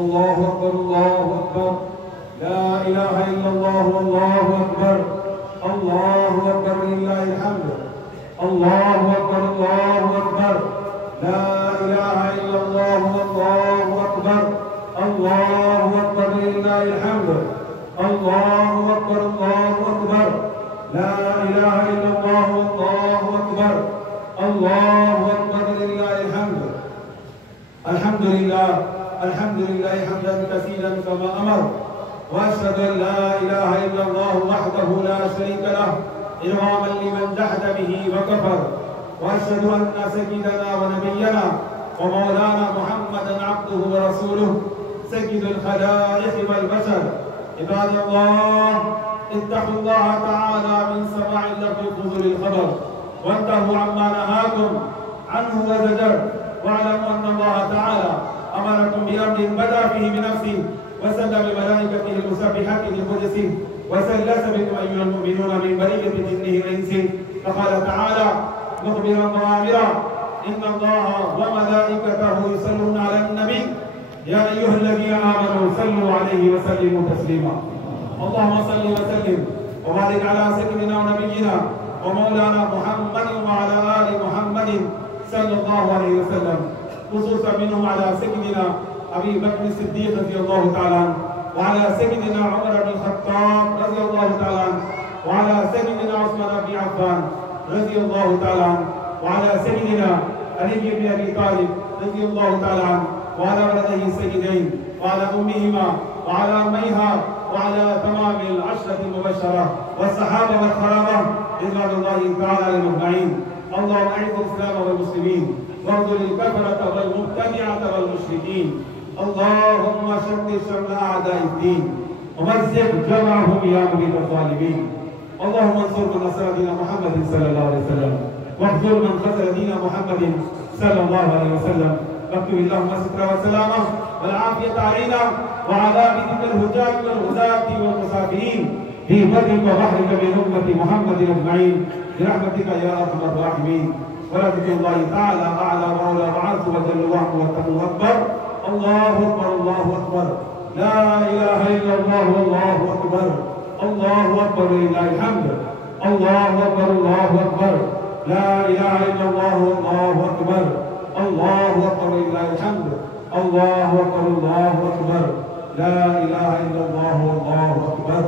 الله أكبر الله أكبر لا إله إلا الله والله أكبر الله أكبر لله الحمد الله أكبر الله أكبر لا إله إلا الله والله أكبر الله أكبر لله الحمد الله أكبر الله أكبر لا إله إلا الله والله أكبر الله أكبر لله الحمد الحمد لله حمدا كثيرا كما أمر وأشهد أن لا إله إلا الله وحده لا شريك له إرغاما لمن جحد به وكفر وأشهد أن سيدنا ونبينا ومولانا محمدا عبده ورسوله سيد الخلائق والبشر عباد الله اتقوا الله تعالى من سماع لفظ فضول الخبر وانتهوا عما نهاكم عنه وزجر واعلموا أن الله تعالى أمركم بأمر بدأ فيه بنفسه وسلم بملائكته المسبحات لقدسه وسلس بكم أيها المؤمنون من برية جنه وإنسه فقال تعالى مخبرا وآمرا إن الله وملائكته يصلون على النبي يا أيها الذين آمنوا صلوا عليه وسلموا تسليما اللهم صل وسلم وبارك على سيدنا ونبينا ومولانا محمد وعلى آل محمد صلى الله عليه وسلم خصوصا منهم على سيدنا أبي بكر الصديق رضي الله تعالى عنه وعلى سيدنا عمر بن الخطاب رضي الله تعالى عنه وعلى سيدنا عثمان بن عفان رضي الله تعالى عنه وعلى سيدنا علي بن أبي طالب رضي الله تعالى عنه وعلى ولديه السيدين وعلى أمهما وعلى أميها وعلى تمام العشرة المبشرة والصحابة والخلافة رضوان الله تعالى عليهم أجمعين اللهم أعز الإسلام والمسلمين واخذل الكفرة والمبتدعة والمشركين اللهم شتت شمل أعداء الدين ومزق جمعهم يا مبين الظالمين اللهم انصر من نصر دين محمد صلى الله عليه وسلم واخذل من خذل دين محمد صلى الله عليه وسلم واكتب اللهم ستر وسلامه والعافية علينا وعلى بك الهجاة والغزاة والمسافرين في برك وبحرك من أمة محمد أجمعين برحمتك يا أرحم الراحمين ولذكر الله تعالى أعلى وأولى وعز وجل وعظ والتقوى أكبر الله أكبر الله أكبر لا إله إلا الله والله أكبر الله أكبر لله الحمد الله أكبر الله أكبر لا إله إلا الله والله أكبر الله أكبر لله الحمد الله أكبر الله أكبر لا إله إلا الله والله أكبر